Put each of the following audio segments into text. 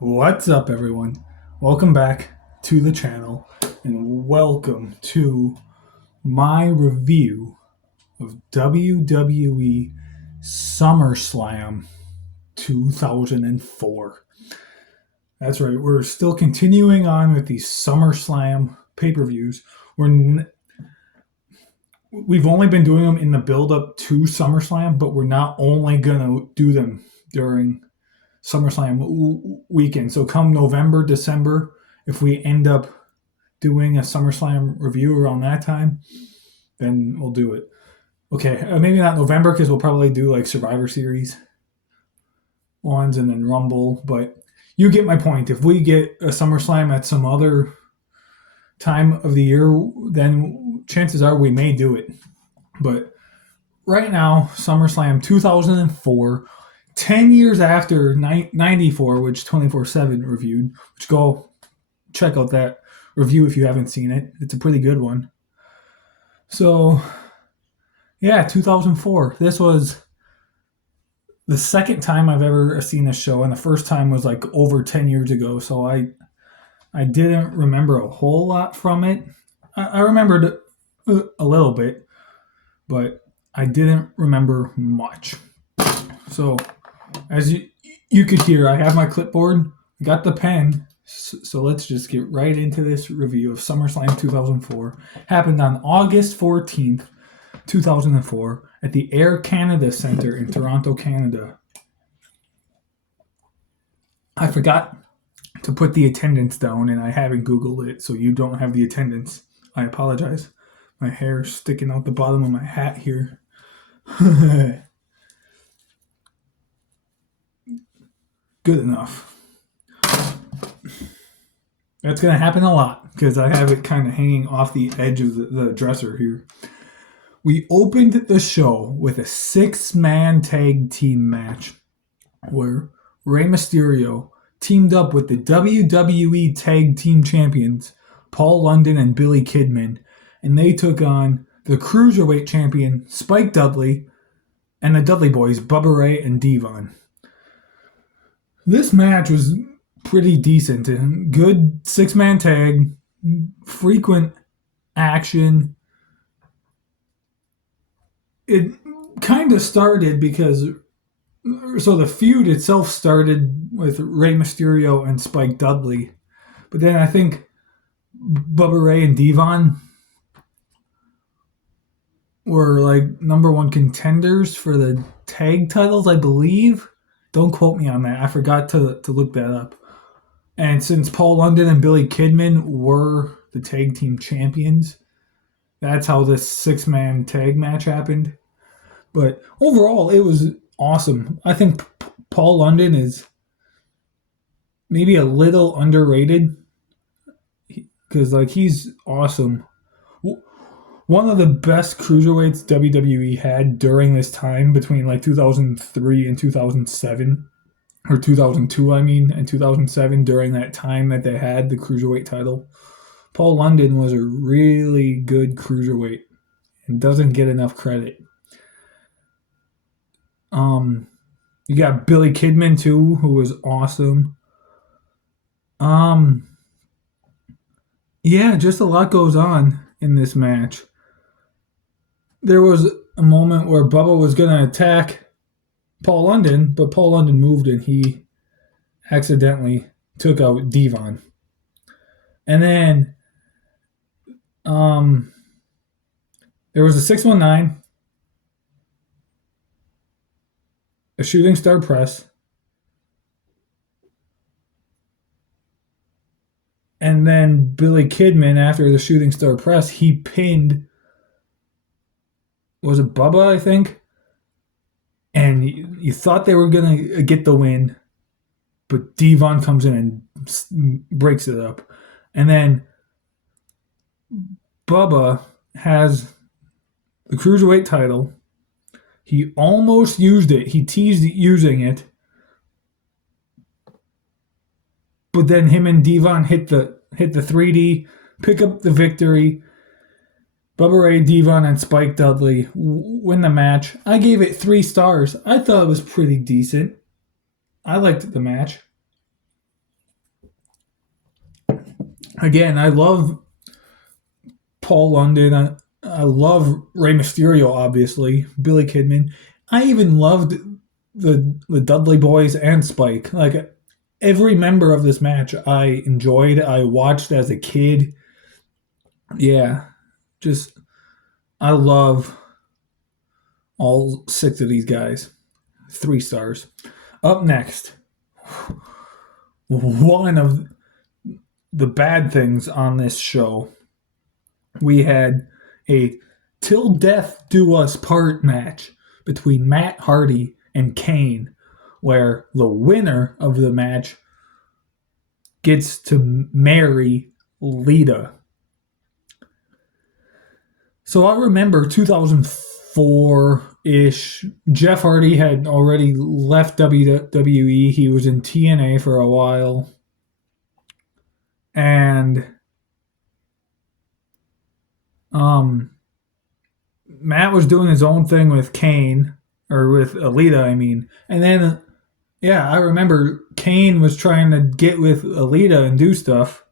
What's up, everyone? Welcome back to the channel, and welcome to my review of WWE Summerslam 2004. That's right, we're still continuing on with these SummerSlam pay-per-views. We've only been doing them in the build-up to SummerSlam, but we're not only gonna do them during SummerSlam weekend. So come November, December, if we end up doing a SummerSlam review around that time, then we'll do it. Okay, maybe not November because we'll probably do like Survivor Series ones and then Rumble. But you get my point. If we get a SummerSlam at some other time of the year, then chances are we may do it. But right now, SummerSlam 2004, 10 years after 94, which 24/7 reviewed, which go check out that review if you haven't seen it. It's a pretty good one. So, yeah, 2004. This was the second time I've ever seen this show, and the first time was like over 10 years ago, so I didn't remember a whole lot from it. I remembered a little bit, but I didn't remember much. So, as you could hear, I have my clipboard, I got the pen, so let's just get right into this review of SummerSlam 2004. Happened on August 14th, 2004 at the Air Canada Centre in Toronto, Canada. I forgot to put the attendance down, and I haven't Googled it, so you don't have the attendance. I apologize. My hair's sticking out the bottom of my hat here. Good enough. That's going to happen a lot because I have it kind of hanging off the edge of the dresser here. We opened the show with a 6-man tag team match where Rey Mysterio teamed up with the WWE Tag Team Champions, Paul London and Billy Kidman, and they took on the Cruiserweight Champion, Spike Dudley, and the Dudley Boys, Bubba Ray and Devon. This match was pretty decent and good 6-man tag, frequent action. It kind of started so the feud itself started with Rey Mysterio and Spike Dudley, but then I think Bubba Ray and Devon were like number one contenders for the tag titles, I believe. Don't quote me on that. I forgot to look that up. And since Paul London and Billy Kidman were the tag team champions, that's how this 6-man tag match happened. But overall, it was awesome. I think Paul London is maybe a little underrated because he's awesome. One of the best cruiserweights WWE had during this time between 2003 and 2007, or 2002, and 2007, during that time that they had the cruiserweight title. Paul London was a really good cruiserweight and doesn't get enough credit. You got Billy Kidman too, who was awesome. Yeah, just a lot goes on in this match. There was a moment where Bubba was going to attack Paul London, but Paul London moved and he accidentally took out Devon. And then there was a 619, a shooting star press, and then Billy Kidman, after the shooting star press, he pinned, was it Bubba, I think? And you thought they were going to get the win, but Devon comes in and breaks it up. And then Bubba has the Cruiserweight title. He almost used it. He teased using it. But then him and Devon hit the 3D, pick up the victory. Bubba Ray, Devon, and Spike Dudley win the match. I gave it 3 stars. I thought it was pretty decent. I liked the match. Again, I love Paul London. I love Rey Mysterio, obviously, Billy Kidman. I even loved the Dudley Boys and Spike. Like every member of this match, I enjoyed. I watched as a kid. Yeah, just I love all six of these guys. 3 stars. Up next, one of the bad things on this show, we had a till death do us part match between Matt Hardy and Kane, where the winner of the match gets to marry Lita. So I remember 2004 ish. Jeff Hardy had already left WWE. He was in TNA for a while. And um, Matt was doing his own thing with Kane, or with Alita, I mean. And then, yeah, I remember Kane was trying to get with Alita and do stuff.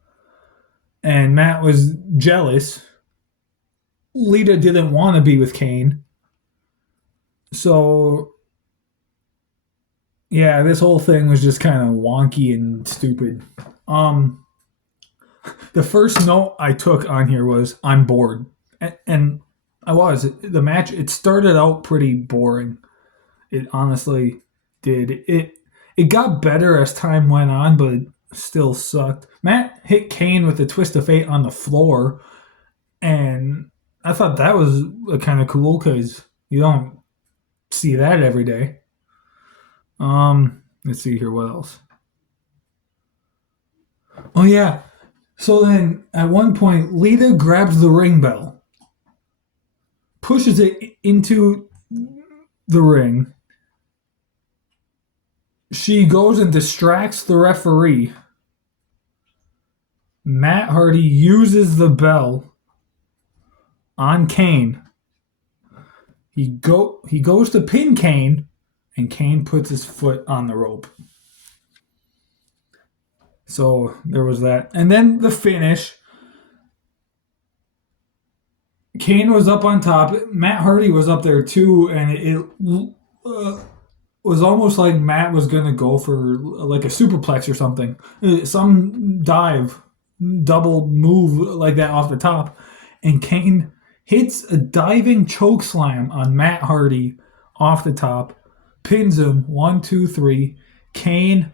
And Matt was jealous. Lita didn't want to be with Kane. So, yeah, this whole thing was just kind of wonky and stupid. Um, the first note I took on here was I'm bored, and I was. The match it started out pretty boring. It honestly did. It got better as time went on, but it still sucked. Matt hit Kane with a twist of fate on the floor, and I thought that was kind of cool because you don't see that every day. Let's see here. What else? Oh yeah. So then, at one point, Lita grabs the ring bell, pushes it into the ring. She goes and distracts the referee. Matt Hardy uses the bell on Kane. He goes to pin Kane, and Kane puts his foot on the rope. So there was that, and then the finish. Kane was up on top. Matt Hardy was up there too, and it was almost like Matt was gonna go for like a superplex or something, some dive, double move like that off the top, and Kane hits a diving choke slam on Matt Hardy off the top, pins him 1, 2, 3. Kane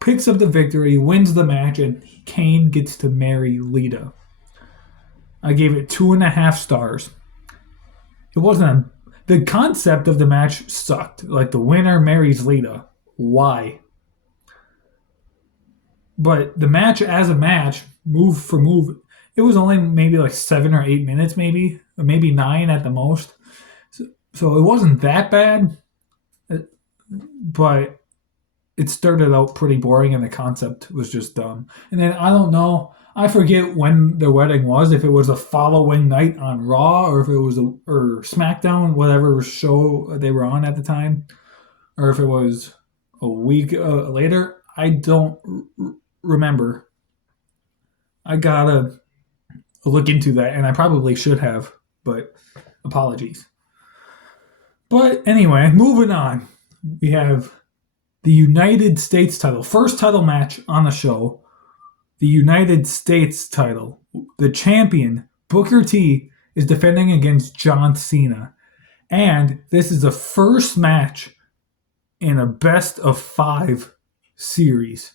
picks up the victory, wins the match, and Kane gets to marry Lita. I gave it 2.5 stars. It wasn't a. The concept of the match sucked. Like the winner marries Lita. Why? But the match as a match, move for move, it was only maybe like 7 or 8 minutes, maybe, or maybe 9 at the most. So it wasn't that bad, but it started out pretty boring and the concept was just dumb. And then I don't know. I forget when the wedding was. If it was the following night on Raw, or if it was or SmackDown, whatever show they were on at the time, or if it was a week later. I don't remember. I gotta look into that, and I probably should have, but apologies. But anyway, moving on. We have the United States title, first title match on the show. The United States title. The champion, Booker T, is defending against John Cena. And this is the first match in a best of 5 series.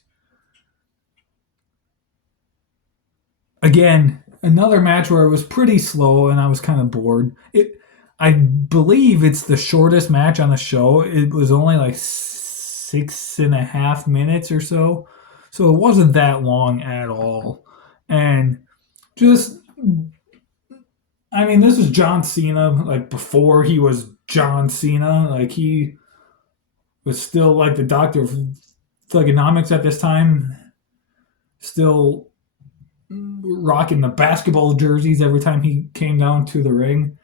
Again, another match where it was pretty slow and I was kind of bored. I believe it's the shortest match on the show. It was only like 6.5 minutes or so. So it wasn't that long at all. And just, I mean, this was John Cena, like before he was John Cena. Like he was still like the doctor of thugonomics at this time. Still rocking the basketball jerseys every time he came down to the ring.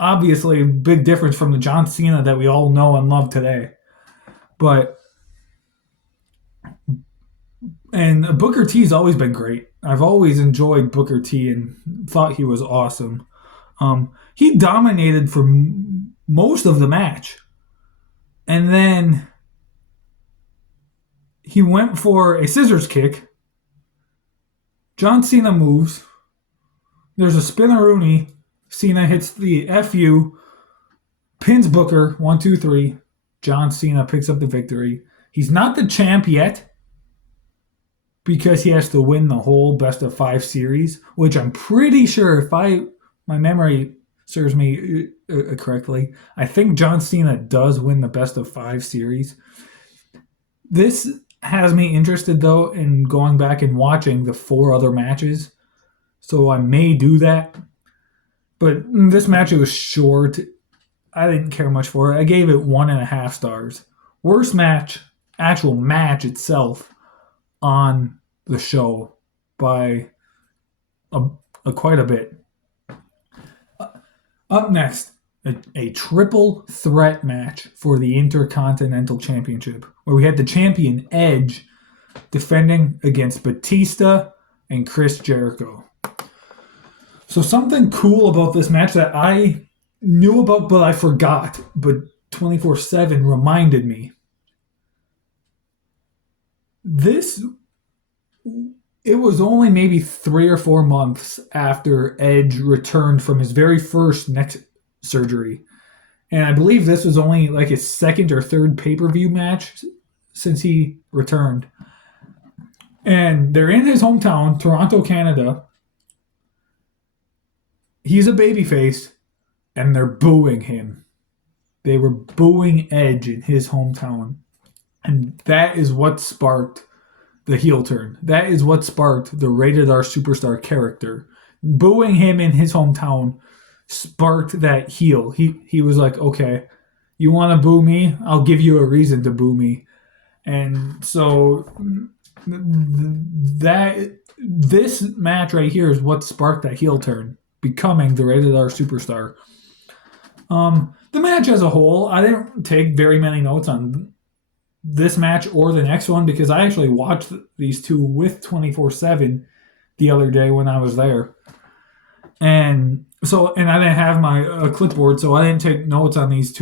Obviously, a big difference from the John Cena that we all know and love today. But And Booker T's always been great. I've always enjoyed Booker T and thought he was awesome. He dominated for most of the match, and then he went for a scissors kick. John Cena moves. There's a spinneroonie. Cena hits the FU, pins Booker 1, 2, 3. John Cena picks up the victory. He's not the champ yet because he has to win the whole best of 5 series, which I'm pretty sure, if my memory serves me correctly, I think John Cena does win the best of 5 series. This has me interested though in going back and watching the 4 other matches, so I may do that. But this match, it was short. I didn't care much for it. I gave it 1.5 stars. Worst match, actual match itself on the show by quite a bit. Up next, a triple threat match for the Intercontinental Championship, where we had the champion Edge defending against Batista and Chris Jericho. So something cool about this match that I knew about but I forgot, but 24/7 reminded me. It was only maybe 3 or 4 months after Edge returned from his very first neck surgery. And I believe this was only like his second or third pay-per-view match since he returned. And they're in his hometown, Toronto, Canada. He's a babyface, and they're booing him. They were booing Edge in his hometown. And that is what sparked the heel turn. That is what sparked the Rated R Superstar character. Booing him in his hometown sparked that heel. He was like, okay, you want to boo me? I'll give you a reason to boo me. And so this match right here is what sparked that heel turn, becoming the Rated R Superstar. The match as a whole, I didn't take very many notes on this match or the next one because I actually watched these two with 24/7 the other day when I was there. And I didn't have my clipboard, so I didn't take notes on these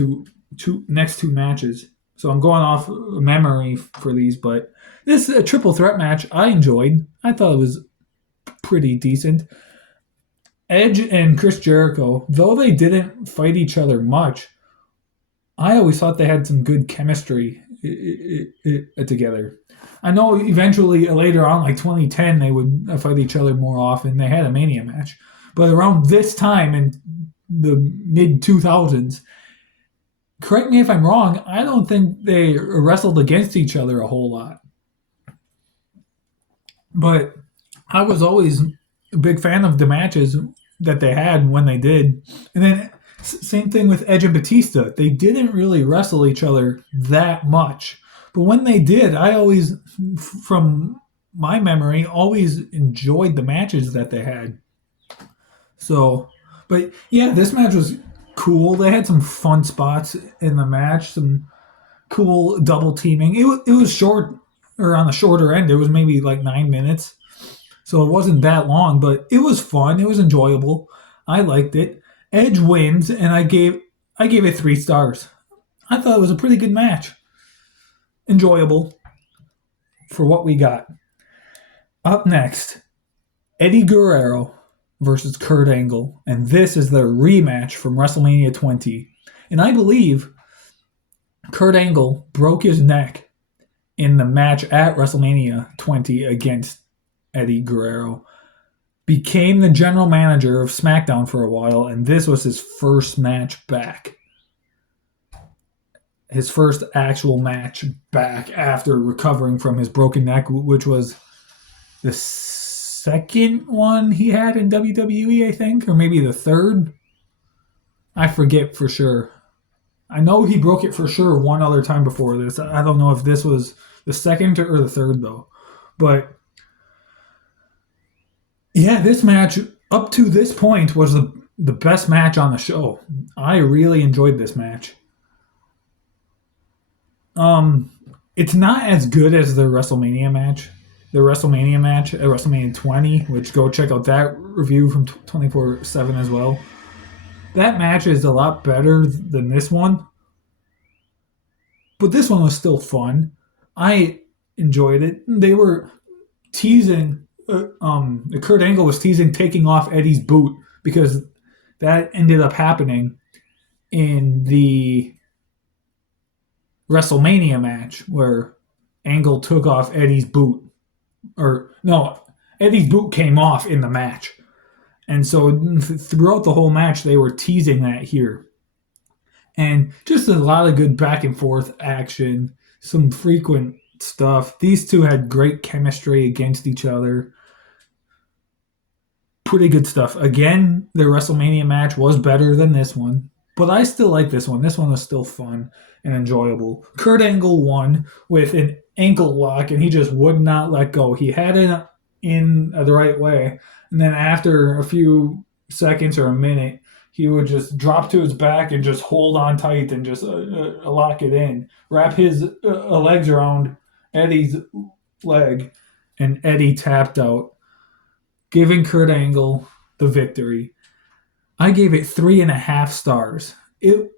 next two matches. So I'm going off memory for these, but this is a triple threat match I enjoyed. I thought it was pretty decent. Edge and Chris Jericho, though they didn't fight each other much, I always thought they had some good chemistry together. I know eventually later on, like 2010, they would fight each other more often. They had a Mania match. But around this time in the mid-2000s, correct me if I'm wrong, I don't think they wrestled against each other a whole lot. But I was always a big fan of the matches that they had when they did. And then same thing with Edge and Batista. They didn't really wrestle each other that much. But when they did, I always, from my memory, always enjoyed the matches that they had. So, but yeah, this match was cool. They had some fun spots in the match, some cool double teaming. It was short, or on the shorter end. It was maybe like 9 minutes. So it wasn't that long, but it was fun. It was enjoyable. I liked it. Edge wins, and I gave it 3 stars. I thought it was a pretty good match. Enjoyable for what we got. Up next, Eddie Guerrero versus Kurt Angle, and this is the rematch from WrestleMania 20. And I believe Kurt Angle broke his neck in the match at WrestleMania 20 against Eddie Guerrero. Became the general manager of SmackDown for a while, and this was his first match back. His first actual match back after recovering from his broken neck, which was the second one he had in WWE, I think, or maybe the third. I forget for sure. I know he broke it for sure one other time before this. I don't know if this was the second or the third, though. But yeah, this match, up to this point, was the best match on the show. I really enjoyed this match. It's not as good as the WrestleMania match. the WrestleMania match at WrestleMania 20, which go check out that review from 24/7 as well. That match is a lot better than this one, but this one was still fun. I enjoyed it. They were teasing. Kurt Angle was teasing taking off Eddie's boot because that ended up happening in the WrestleMania match where Angle took off Eddie's boot. Or, no, Eddie's boot came off in the match. And so throughout the whole match, they were teasing that here. And just a lot of good back and forth action, some frequent stuff. These two had great chemistry against each other. Pretty good stuff. Again, the WrestleMania match was better than this one, but I still like this one. This one was still fun and enjoyable. Kurt Angle won with an ankle lock, and he just would not let go. He had it in the right way, and then after a few seconds or a minute, he would just drop to his back and just hold on tight and just lock it in. Wrap his legs around Eddie's leg, and Eddie tapped out, giving Kurt Angle the victory. I gave it 3.5 stars. It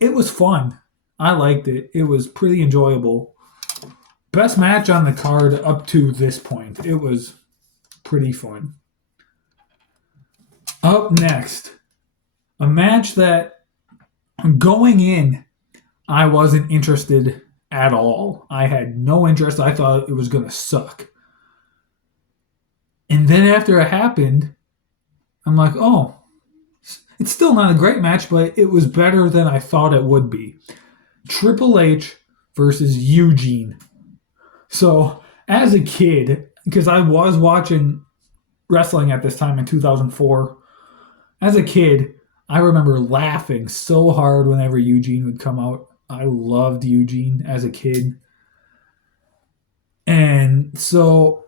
was fun. I liked it. It was pretty enjoyable. Best match on the card up to this point. It was pretty fun. Up next, a match that going in, I wasn't interested at all. I had no interest. I thought it was going to suck. And then after it happened, I'm like, oh, it's still not a great match, but it was better than I thought it would be. Triple H versus Eugene. So, as a kid, because I was watching wrestling at this time in 2004, as a kid, I remember laughing so hard whenever Eugene would come out. I loved Eugene as a kid. And so,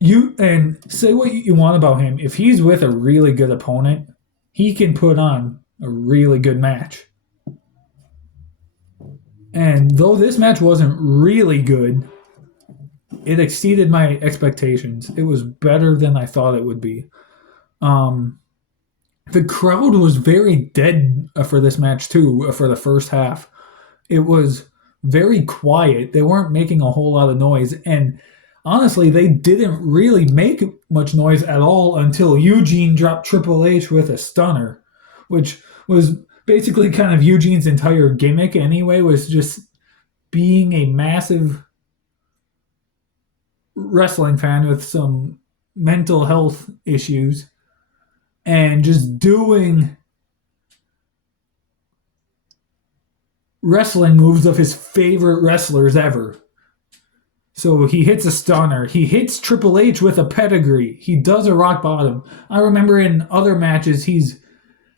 you and say what you want about him. If he's with a really good opponent, he can put on a really good match. And though this match wasn't really good, it exceeded my expectations. It was better than I thought it would be. The crowd was very dead for this match too, for the first half. It was very quiet. They weren't making a whole lot of noise. And honestly, they didn't really make much noise at all until Eugene dropped Triple H with a stunner, which was basically kind of Eugene's entire gimmick anyway, was just being a massive wrestling fan with some mental health issues and just doing wrestling moves of his favorite wrestlers ever. So he hits a stunner. He hits Triple H with a pedigree. He does a rock bottom. I remember in other matches he's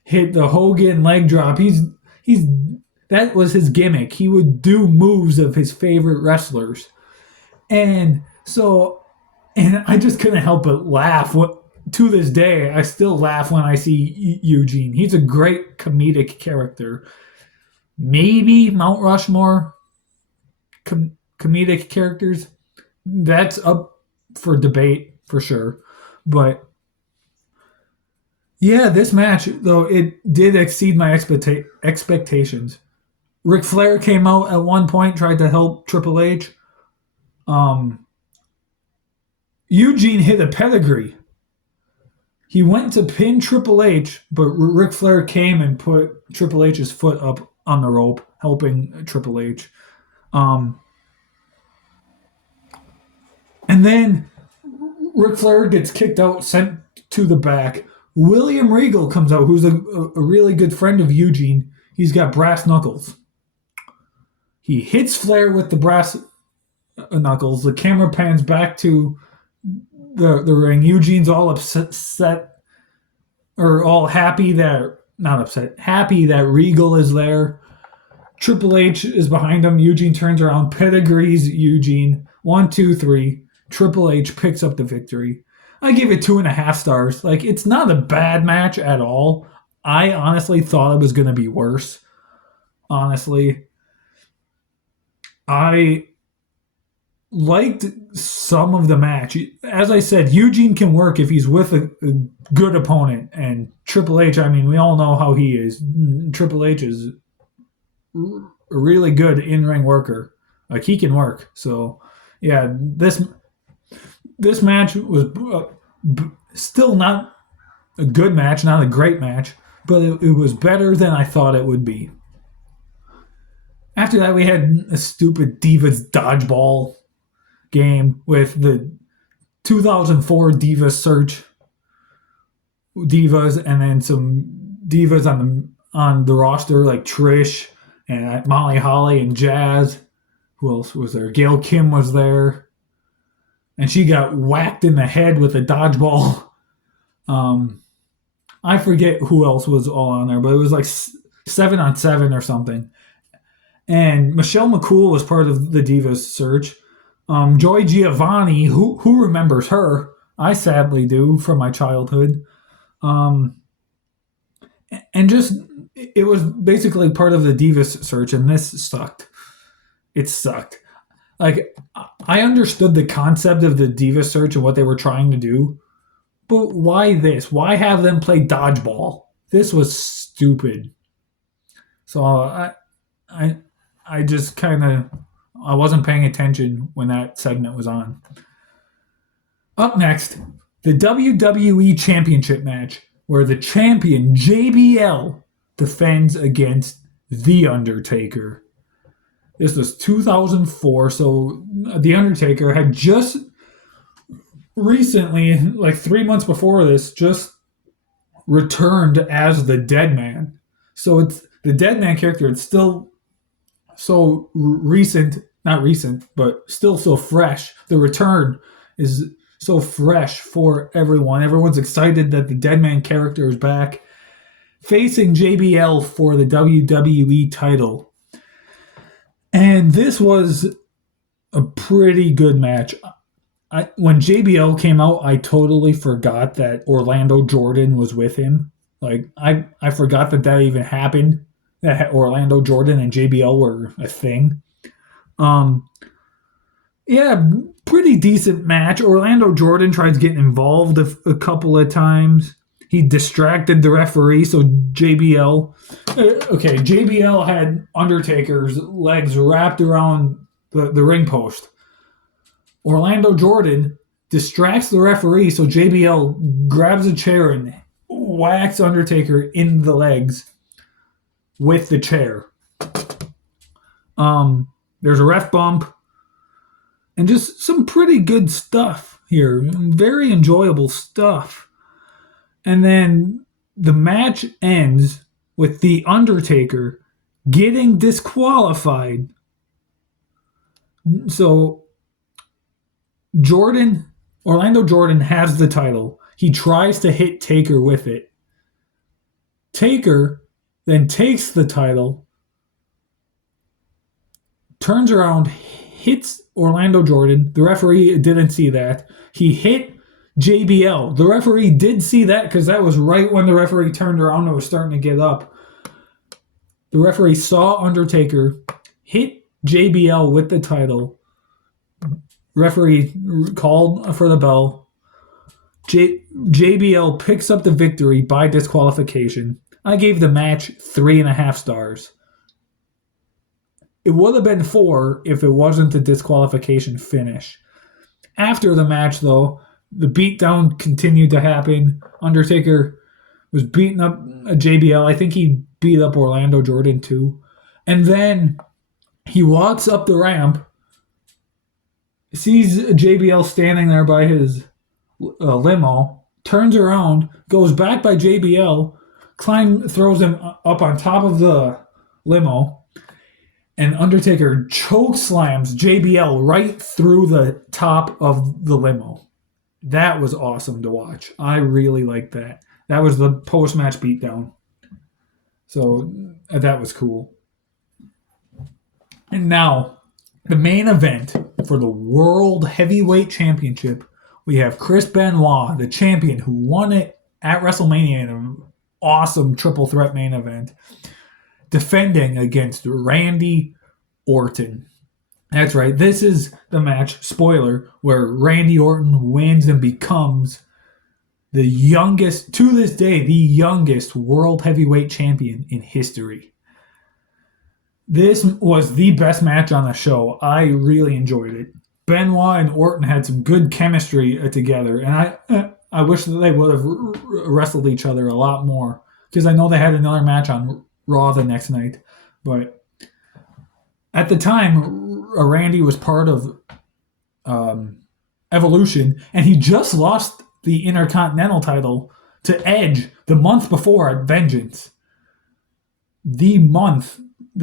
hit the Hogan leg drop. He's that was his gimmick. He would do moves of his favorite wrestlers. And I just couldn't help but laugh. To this day, I still laugh when I see Eugene. He's a great comedic character. Maybe Mount Rushmore comedic characters. That's up for debate for sure. But yeah, this match, though, it did exceed my expectations. Ric Flair came out at one point, tried to help Triple H. Eugene hit a pedigree. He went to pin Triple H, but Ric Flair came and put Triple H's foot up on the rope, helping Triple H. And then Ric Flair gets kicked out, sent to the back. William Regal comes out, who's a really good friend of Eugene. He's got brass knuckles. He hits Flair with the brass knuckles. The camera pans back to the ring. Eugene's all upset, or all happy that, not upset, happy that Regal is there. Triple H is behind him. Eugene turns around, pedigrees Eugene. 1, 2, 3. Triple H picks up the victory. I give it 2.5 stars. Like, it's not a bad match at all. I honestly thought it was going to be worse. Honestly. I liked some of the match. As I said, Eugene can work if he's with a good opponent. And Triple H, I mean, we all know how he is. Triple H is a really good in-ring worker. Like, he can work. So, yeah, this match was still not a good match, not a great match, but it was better than I thought it would be. After that, we had a stupid Divas dodgeball game with the 2004 Divas Search Divas, and then some Divas on the roster like Trish and Molly Holly and Jazz. Who else was there? Gail Kim was there, and she got whacked in the head with a dodgeball. I forget who else was all on there, but it was like 7-on-7 or something. And Michelle McCool was part of the Divas Search. Joy Giovanni, who remembers her? I sadly do from my childhood. And just, it was basically part of the Divas Search, and this sucked. It sucked. Like, I understood the concept of the Divas Search and what they were trying to do, but why this? Why have them play dodgeball? This was stupid. So I just kind of, I wasn't paying attention when that segment was on. Up next, the WWE Championship match, where the champion JBL defends against The Undertaker. This was 2004, so The Undertaker had just recently, like 3 months before this, just returned as the Dead Man. So it's the Dead Man character. It's still so recent, not recent, but still so fresh. The return is so fresh for everyone. Everyone's excited that the Dead Man character is back, facing JBL for the WWE title. And this was a pretty good match. When JBL came out, I totally forgot that Orlando Jordan was with him. Like, I forgot that even happened, that Orlando Jordan and JBL were a thing. Yeah, pretty decent match. Orlando Jordan tries getting involved a couple of times. He distracted the referee, so JBL... Okay, JBL had Undertaker's legs wrapped around the ring post. Orlando Jordan distracts the referee, so JBL grabs a chair and whacks Undertaker in the legs with the chair. There's a ref bump. And just some pretty good stuff here. Very enjoyable stuff. And then the match ends with The Undertaker getting disqualified. So Orlando Jordan has the title. He tries to hit Taker with it. Taker then takes the title, turns around, hits Orlando Jordan. The referee didn't see that. He hit JBL. The referee did see that because that was right when the referee turned around and was starting to get up. The referee saw Undertaker hit JBL with the title. Referee called for the bell. JBL picks up the victory by disqualification. I gave the match 3.5 stars. It would have been 4 if it wasn't a disqualification finish. After the match, though, the beatdown continued to happen. Undertaker was beating up JBL. I think he beat up Orlando Jordan, too. And then he walks up the ramp, sees JBL standing there by his limo, turns around, goes back by JBL, throws him up on top of the limo, and Undertaker choke slams JBL right through the top of the limo. That was awesome to watch. I really liked that. That was the post-match beatdown. So that was cool. And now, the main event for the World Heavyweight Championship, we have Chris Benoit, the champion, who won it at WrestleMania in an awesome triple threat main event, defending against Randy Orton. That's right. This is the match, spoiler, where Randy Orton wins and becomes the youngest, to this day, the youngest world heavyweight champion in history. This was the best match on the show. I really enjoyed it. Benoit and Orton had some good chemistry together, and I wish that they would have wrestled each other a lot more, because I know they had another match on Raw the next night. But at the time, Randy was part of Evolution, and he just lost the Intercontinental title to Edge the month before at Vengeance. The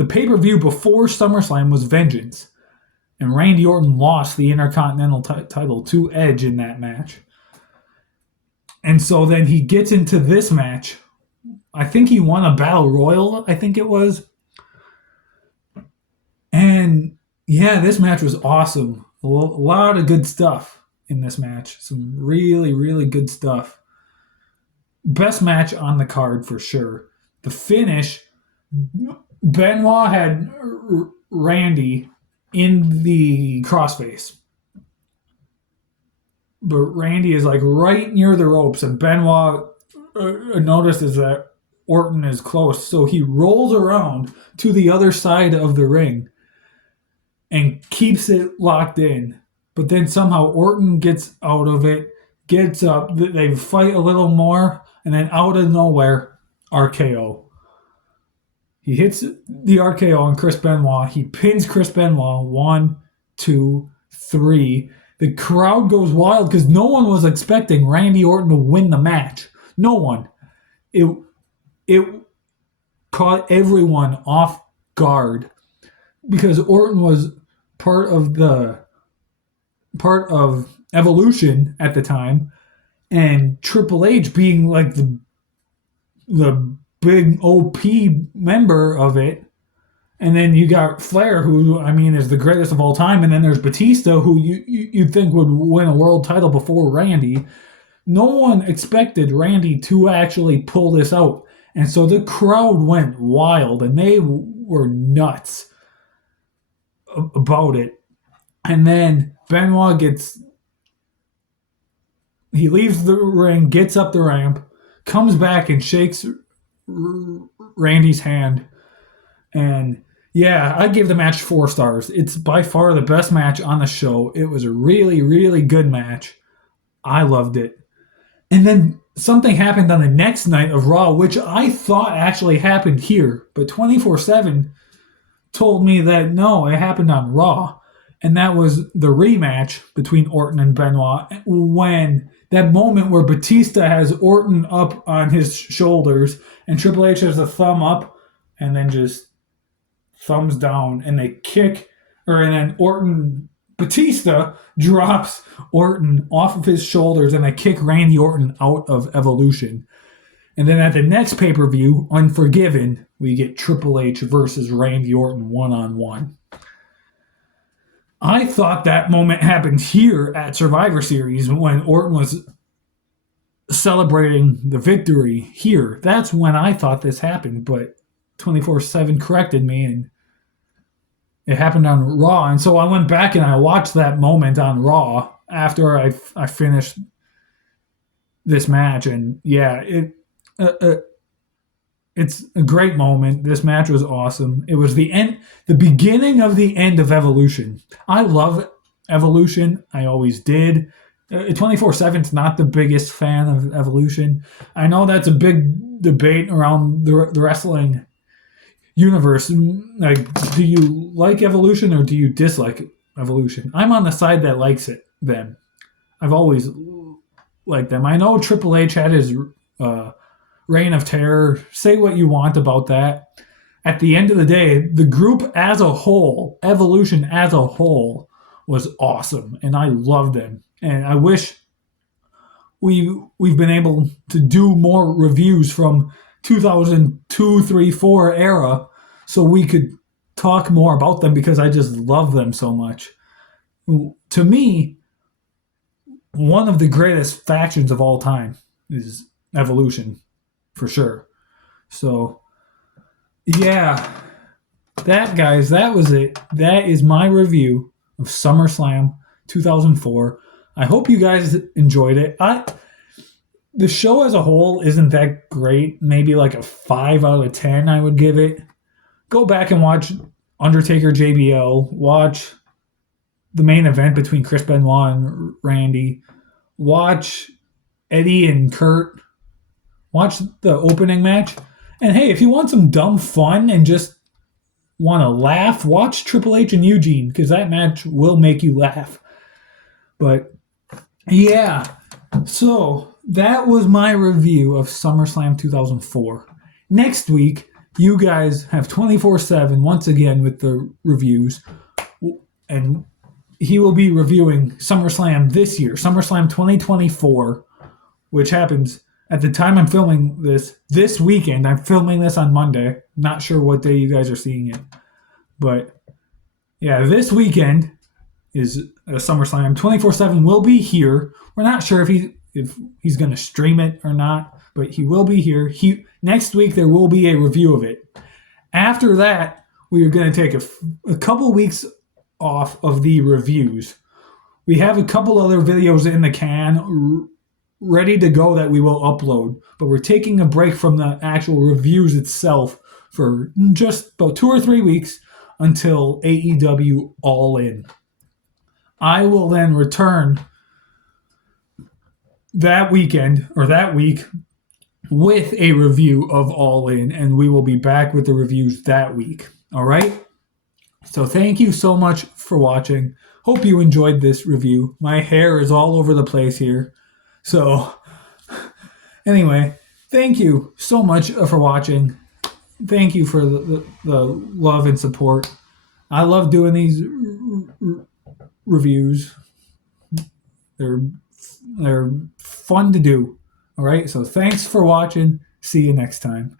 pay-per-view before SummerSlam was Vengeance, and Randy Orton lost the Intercontinental title to Edge in that match. And so then he gets into this match. I think he won a Battle Royal, I think it was. And yeah, this match was awesome. A lot of good stuff in this match. Some really, really good stuff. Best match on the card for sure. The finish, Benoit had Randy in the crossface. But Randy is like right near the ropes, and Benoit notices that Orton is close. So he rolls around to the other side of the ring and keeps it locked in. But then somehow Orton gets out of it, gets up, they fight a little more, and then out of nowhere, RKO. He hits the RKO on Chris Benoit. He pins Chris Benoit. 1, 2, 3. The crowd goes wild because no one was expecting Randy Orton to win the match. No one. It caught everyone off guard because Orton was part of Evolution at the time, and Triple H being like the big OP member of it. And then you got Flair, who, I mean, is the greatest of all time. And then there's Batista, who you'd think would win a world title before Randy. No one expected Randy to actually pull this out. And so the crowd went wild, and they were nuts about it. And then Benoit he leaves the ring, gets up the ramp, comes back and shakes Randy's hand. And yeah, I give the match 4 stars. It's by far the best match on the show. It was a really, really good match. I loved it. And then something happened on the next night of Raw, which I thought actually happened here, but 24/7 told me that no, it happened on Raw. And that was the rematch between Orton and Benoit, when that moment where Batista has Orton up on his shoulders and Triple H has a thumb up and then just thumbs down, and they kick, and then Batista drops Orton off of his shoulders, and they kick Randy Orton out of Evolution. And then at the next pay-per-view, Unforgiven, we get Triple H versus Randy Orton one-on-one. I thought that moment happened here at Survivor Series when Orton was celebrating the victory here. That's when I thought this happened, but 24/7 corrected me, and it happened on Raw. And so I went back and I watched that moment on Raw after I finished this match. And yeah, it's a great moment. This match was awesome. It was the beginning of the end of Evolution. I love Evolution. I always did. 24/7's not the biggest fan of Evolution. I know that's a big debate around the wrestling universe. Like, do you like Evolution or do you dislike Evolution? I'm on the side that likes them. I've always liked them. I know Triple H had his reign of terror. Say what you want about that. At the end of the day, the group as a whole, Evolution as a whole, was awesome, and I loved them. And I wish we've been able to do more reviews from 2002, 3, 4 era, so we could talk more about them, because I just love them so much. To me, one of the greatest factions of all time is Evolution, for sure. So, yeah, that, guys, that was it. That is my review of SummerSlam 2004. I hope you guys enjoyed it. The show as a whole isn't that great. Maybe like a 5 out of 10 I would give it. Go back and watch Undertaker JBL. Watch the main event between Chris Benoit and Randy. Watch Eddie and Kurt. Watch the opening match. And hey, if you want some dumb fun and just want to laugh, watch Triple H and Eugene because that match will make you laugh. But yeah, so that was my review of SummerSlam 2004. Next week, you guys have 24/7 once again with the reviews. And he will be reviewing SummerSlam this year, SummerSlam 2024, which happens at the time I'm filming this weekend. I'm filming this on Monday. Not sure what day you guys are seeing it. But yeah, this weekend is a SummerSlam. 24/7 will be here. We're not sure if he's going to stream it or not, but he will be here. Next week there will be a review of it. After that, we are going to take a couple weeks off of the reviews. We have a couple other videos in the can ready to go that we will upload, but we're taking a break from the actual reviews itself for just about 2 or 3 weeks until AEW All In. I will then return that weekend or that week with a review of All In, and we will be back with the reviews that week. All right? So thank you so much for watching. Hope you enjoyed this review. My hair is all over the place here. So anyway, thank you so much for watching. Thank you for the love and support. I love doing these reviews. They're fun to do. All right, so thanks for watching. See you next time.